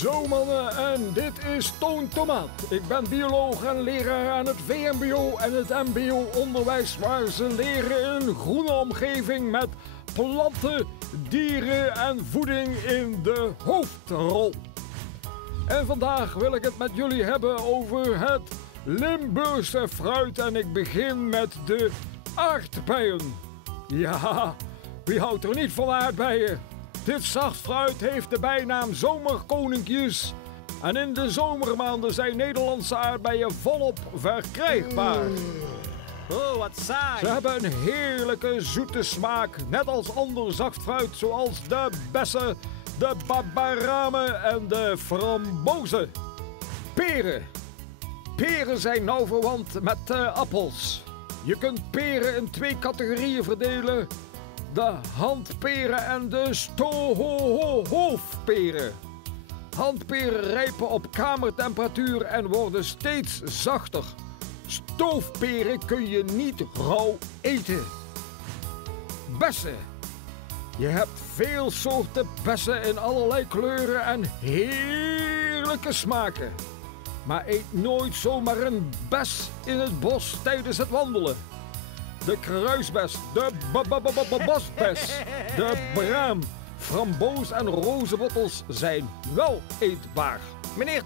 Zo mannen, en dit is Toon Tomaat. Ik ben bioloog en leraar aan het VMBO en het MBO-onderwijs, waar ze leren in een groene omgeving met planten, dieren en voeding in de hoofdrol. En vandaag wil ik het met jullie hebben over het Limburgse fruit en ik begin met de aardbeien. Ja, wie houdt er niet van aardbeien? Dit zacht fruit heeft de bijnaam zomerkoninkjes. En in de zomermaanden zijn Nederlandse aardbeien volop verkrijgbaar. Oh, wat saai. Ze hebben een heerlijke zoete smaak, net als ander zacht fruit zoals de bessen, de babaramen en de frambozen. Peren. Peren zijn nauw verwant met appels. Je kunt peren in twee categorieën verdelen. De handperen en de stoofperen. Handperen rijpen op kamertemperatuur en worden steeds zachter. Stoofperen kun je niet rauw eten. Bessen. Je hebt veel soorten bessen in allerlei kleuren en heerlijke smaken. Maar eet nooit zomaar een bes in het bos tijdens het wandelen. De kruisbes, de bosbes, de braam, framboos en rozenbottels zijn wel eetbaar. Meneer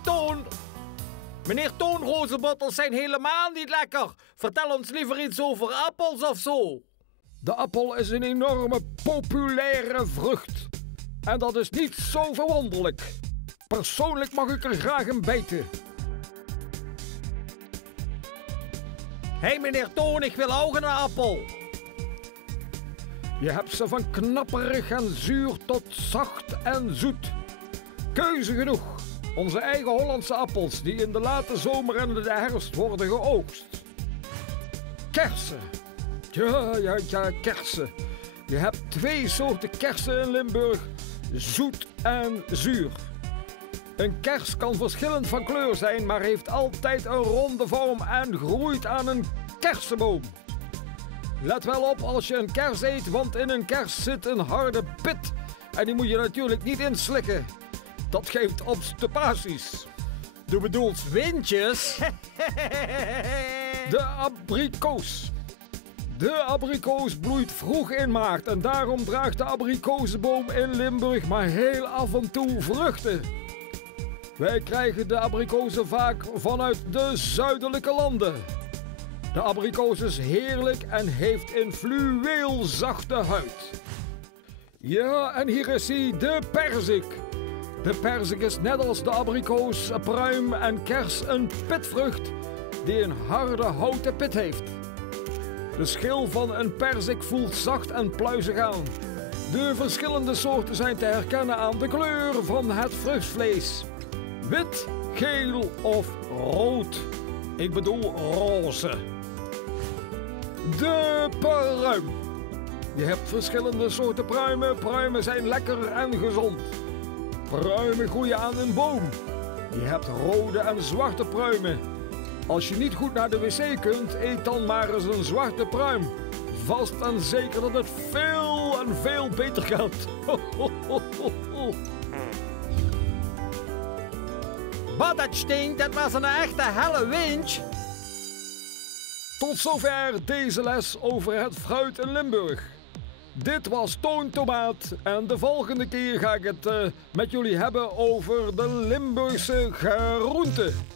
Toon, rozenbottels zijn helemaal niet lekker. Vertel ons liever iets over appels of zo. De appel is een enorme populaire vrucht. En dat is niet zo verwonderlijk. Persoonlijk mag ik er graag in bijten. Hé meneer Toon, ik wil ook een appel. Je hebt ze van knapperig en zuur tot zacht en zoet. Keuze genoeg. Onze eigen Hollandse appels die in de late zomer en de herfst worden geoogst. Kersen. Ja, kersen. Je hebt twee soorten kersen in Limburg. Zoet en zuur. Een kers kan verschillend van kleur zijn, maar heeft altijd een ronde vorm en groeit aan een kersenboom. Let wel op als je een kers eet, want in een kers zit een harde pit. En die moet je natuurlijk niet inslikken. Dat geeft obstipaties. Je bedoelt windjes? De abrikoos. De abrikoos bloeit vroeg in maart en daarom draagt de abrikozenboom in Limburg maar heel af en toe vruchten. Wij krijgen de abrikozen vaak vanuit de zuidelijke landen. De abrikoos is heerlijk en heeft een fluweelzachte huid. Ja, en hier is hij, de perzik. De perzik is net als de abrikoos, pruim en kers een pitvrucht die een harde houten pit heeft. De schil van een perzik voelt zacht en pluizig aan. De verschillende soorten zijn te herkennen aan de kleur van het vruchtvlees. Wit, geel of rood. Ik bedoel roze. De pruim. Je hebt verschillende soorten pruimen. Pruimen zijn lekker en gezond. Pruimen groeien aan een boom. Je hebt rode en zwarte pruimen. Als je niet goed naar de wc kunt, eet dan maar eens een zwarte pruim. Vast en zeker dat het veel en veel beter gaat. Wat dat stinkt, dat was een echte helle wind. Tot zover deze les over het fruit in Limburg. Dit was Toon Tomaat en de volgende keer ga ik het met jullie hebben over de Limburgse groenten.